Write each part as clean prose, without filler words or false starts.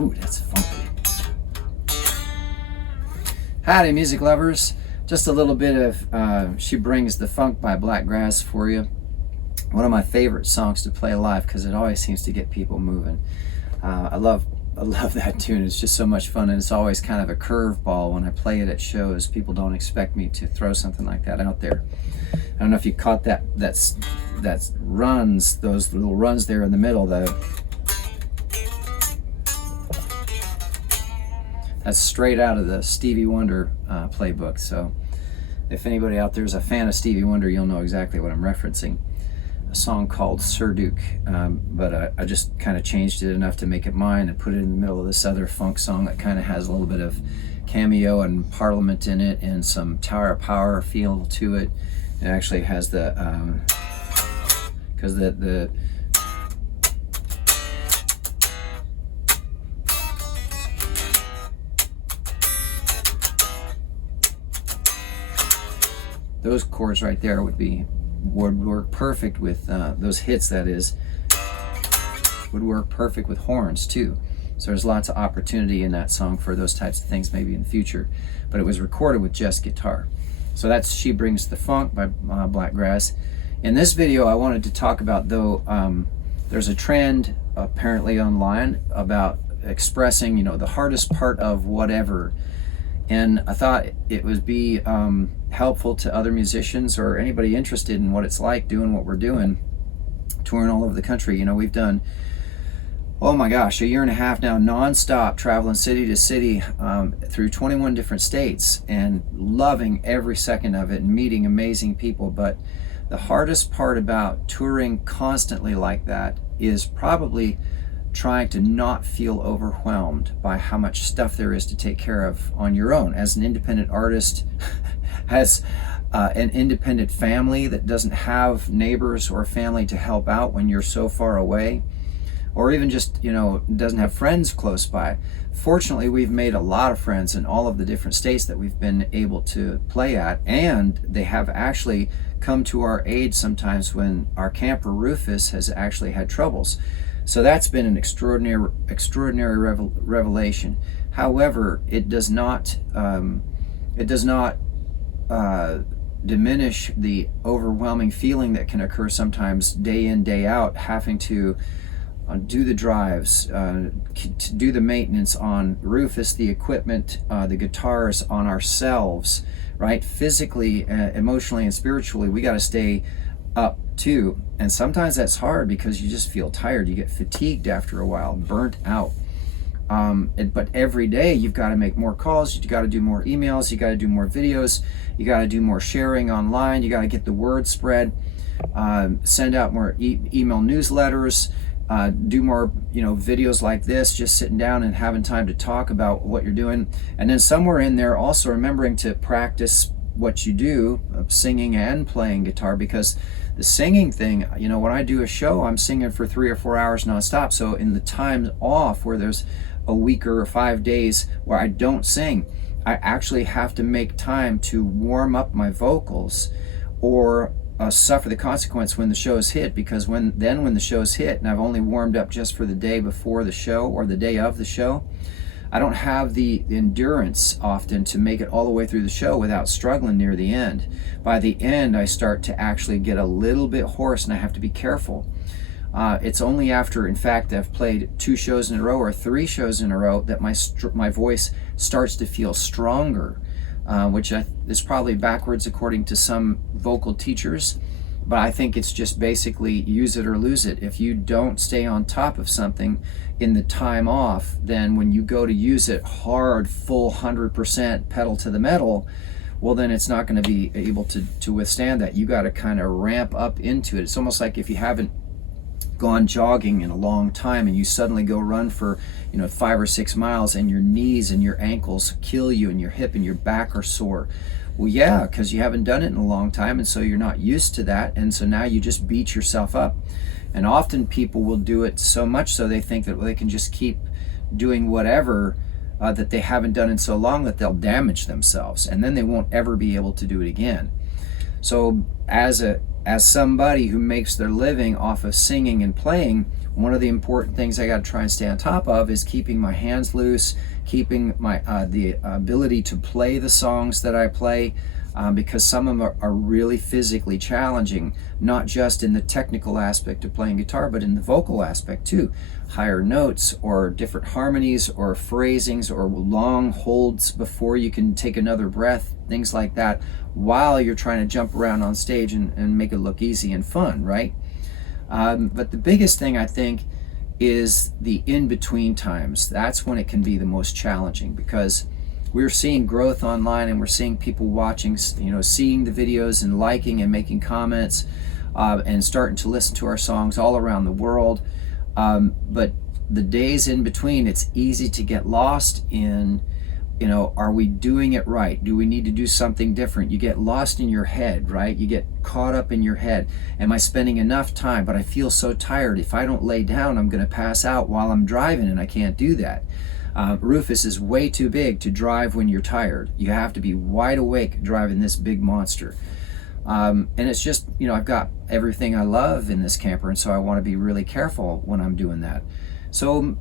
Ooh, that's funky. Howdy, music lovers. Just a little bit of She Brings the Funk by Blakgraz for you. One of my favorite songs to play live because it always seems to get people moving. I love that tune. It's just so much fun, and it's always kind of a curveball when I play it at shows. People don't expect me to throw something like that out there. I don't know if you caught that runs, those little runs there in the middle. That's straight out of the Stevie Wonder playbook. So if anybody out there is a fan of Stevie Wonder, you'll know exactly what I'm referencing. A song called Sir Duke, but I just kind of changed it enough to make it mine and put it in the middle of this other funk song that kind of has a little bit of Cameo and Parliament in it and some Tower of Power feel to it. It actually has the because those chords right there would work perfect with those hits, that is, would work perfect with horns too. So there's lots of opportunity in that song for those types of things maybe in the future, but it was recorded with just guitar. So that's She Brings the Funk by Blakgraz. In this video I wanted to talk about, though, there's a trend apparently online about expressing, you know, the hardest part of whatever. And I thought it would be helpful to other musicians or anybody interested in what it's like doing what we're doing, touring all over the country. You know, we've done, oh my gosh, a year and a half now, non-stop, traveling city to city through 21 different states and loving every second of it and meeting amazing people. But the hardest part about touring constantly like that is probably trying to not feel overwhelmed by how much stuff there is to take care of on your own as an independent artist, as an independent family that doesn't have neighbors or family to help out when you're so far away, or even just, you know, doesn't have friends close by. Fortunately, we've made a lot of friends in all of the different states that we've been able to play at, and they have actually come to our aid sometimes when our camper Rufus has actually had troubles. So that's been an extraordinary revelation. However, it does not diminish the overwhelming feeling that can occur sometimes day in, day out, having to do the drives, to do the maintenance on Rufus, the equipment, the guitars, on ourselves, right? Physically, emotionally, and spiritually, we got to stay up too. And sometimes that's hard because you just feel tired. You get fatigued after a while, burnt out. But every day you've got to make more calls, you got to do more emails, you got to do more videos, you got to do more sharing online, you got to get the word spread, send out more email newsletters, do more, you know, videos like this, just sitting down and having time to talk about what you're doing. And then somewhere in there also remembering to practice what you do, singing and playing guitar, because the singing thing, you know, when I do a show, I'm singing for 3 or 4 hours nonstop. So in the time off where there's a week or 5 days where I don't sing, I actually have to make time to warm up my vocals or suffer the consequence when the show's hit, because when the show's hit and I've only warmed up just for the day before the show or the day of the show, I don't have the endurance often to make it all the way through the show without struggling near the end. By the end, I start to actually get a little bit hoarse and I have to be careful. It's only after, in fact, I've played 2 shows in a row or 3 shows in a row that my voice starts to feel stronger, which is probably backwards according to some vocal teachers. But I think it's just basically use it or lose it. If you don't stay on top of something in the time off, then when you go to use it hard, full 100% pedal to the metal, well, then it's not going to be able to withstand that. You got to kind of ramp up into it. It's almost like if you haven't gone jogging in a long time and you suddenly go run for, you know, 5 or 6 miles and your knees and your ankles kill you and your hip and your back are sore. Well, yeah, because you haven't done it in a long time, and so you're not used to that, and so now you just beat yourself up. And often people will do it so much so they think that they can just keep doing whatever that they haven't done in so long that they'll damage themselves, and then they won't ever be able to do it again. So as somebody who makes their living off of singing and playing, one of the important things I got to try and stay on top of is keeping my hands loose, keeping my the ability to play the songs that I play, because some of them are really physically challenging, not just in the technical aspect of playing guitar, but in the vocal aspect too. Higher notes or different harmonies or phrasings or long holds before you can take another breath, things like that, while you're trying to jump around on stage and make it look easy and fun, right? But the biggest thing I think is the in-between times. That's when it can be the most challenging, because we're seeing growth online and we're seeing people watching, seeing the videos and liking and making comments, and starting to listen to our songs all around the world. But the days in between, it's easy to get lost in, are we doing it right? Do we need to do something different? You get lost in your head, right? You get caught up in your head. Am I spending enough time? But I feel so tired. If I don't lay down, I'm going to pass out while I'm driving, and I can't do that. Rufus is way too big to drive when you're tired. You have to be wide awake driving this big monster. And it's just, I've got everything I love in this camper, and so I want to be really careful when I'm doing that. So,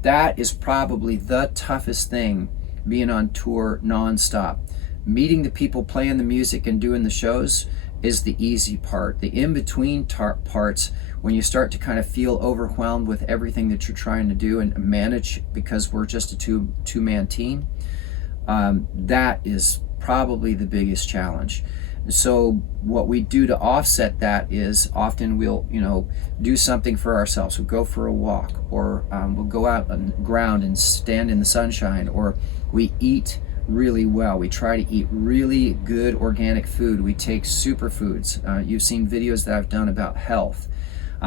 that is probably the toughest thing, being on tour nonstop. Meeting the people, playing the music, and doing the shows is the easy part. The in-between parts, when you start to kind of feel overwhelmed with everything that you're trying to do and manage, because we're just a two-man team, that is probably the biggest challenge. So what we do to offset that is often we'll, do something for ourselves. We'll go for a walk, or we'll go out on the ground and stand in the sunshine, or we eat really well. We try to eat really good organic food. We take superfoods. You've seen videos that I've done about health.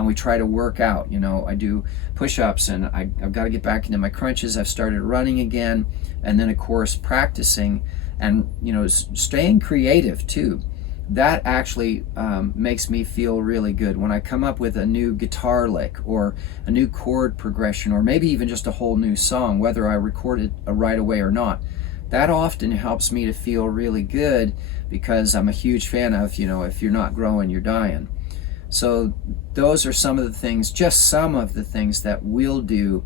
We try to work out. I do push-ups, and I've got to get back into my crunches. I've started running again, and then of course practicing, and staying creative too. That actually makes me feel really good when I come up with a new guitar lick or a new chord progression, or maybe even just a whole new song, whether I record it right away or not. That often helps me to feel really good, because I'm a huge fan of, if you're not growing, you're dying. So those are some of the things, just some of the things that we'll do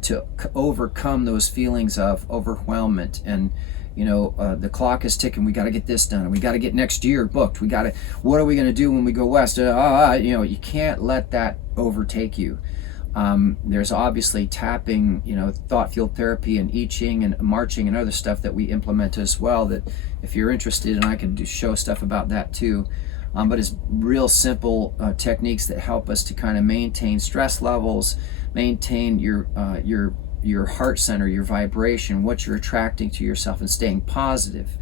to overcome those feelings of overwhelmment. And the clock is ticking. We got to get this done, and we got to get next year booked. What are we going to do when we go west? You can't let that overtake you. There's obviously tapping, thought field therapy and I Ching and marching and other stuff that we implement as well, that if you're interested, and I can show stuff about that too. But it's real simple techniques that help us to kind of maintain stress levels, maintain your heart center, your vibration, what you're attracting to yourself, and staying positive.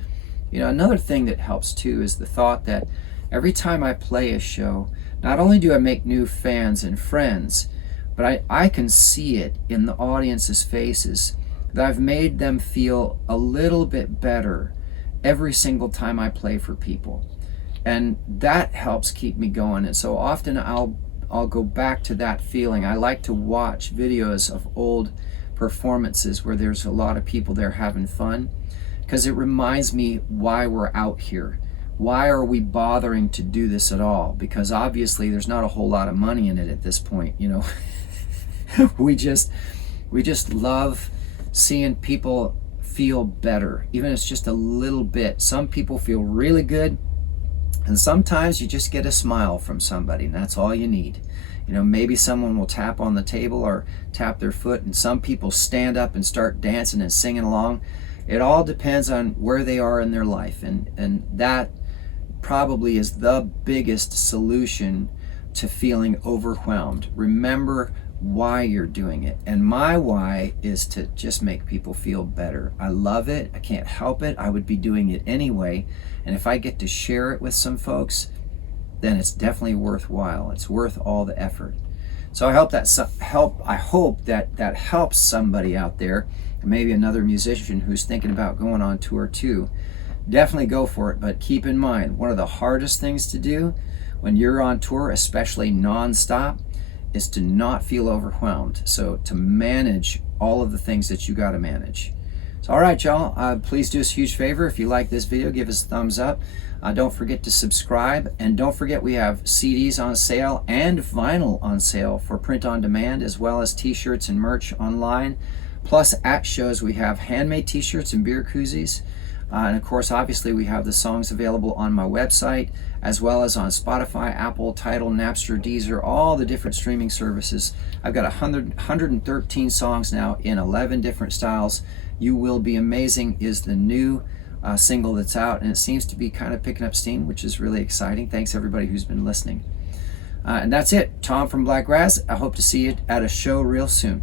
Another thing that helps too is the thought that every time I play a show, not only do I make new fans and friends, but I can see it in the audience's faces that I've made them feel a little bit better every single time I play for people. And that helps keep me going. And so often I'll go back to that feeling. I like to watch videos of old performances where there's a lot of people there having fun, because it reminds me why we're out here. Why are we bothering to do this at all? Because obviously there's not a whole lot of money in it at this point. We just love seeing people feel better, even if it's just a little bit. Some people feel really good, and sometimes you just get a smile from somebody, and that's all you need. Maybe someone will tap on the table or tap their foot, and some people stand up and start dancing and singing along. It all depends on where they are in their life, and that probably is the biggest solution to feeling overwhelmed. Remember why you're doing it. And my why is to just make people feel better. I love it. I can't help it. I would be doing it anyway. And if I get to share it with some folks, then it's definitely worthwhile. It's worth all the effort. So I hope that helps somebody out there, maybe another musician who's thinking about going on tour too. Definitely go for it, but keep in mind, one of the hardest things to do when you're on tour, especially non-stop, is to not feel overwhelmed. So to manage all of the things that you got to manage. So, all right, y'all, please do us a huge favor. If you like this video, give us a thumbs up. Don't forget to subscribe, and don't forget we have CDs on sale and vinyl on sale for print on demand, as well as t-shirts and merch online. Plus, at shows we have handmade t-shirts and beer koozies. And of course, obviously, we have the songs available on my website, as well as on Spotify, Apple, Tidal, Napster, Deezer, all the different streaming services. I've got 113 songs now in 11 different styles. You Will Be Amazing is the new single that's out, and it seems to be kind of picking up steam, which is really exciting. Thanks everybody who's been listening. And that's it. Tom from Blakgraz. I hope to see you at a show real soon.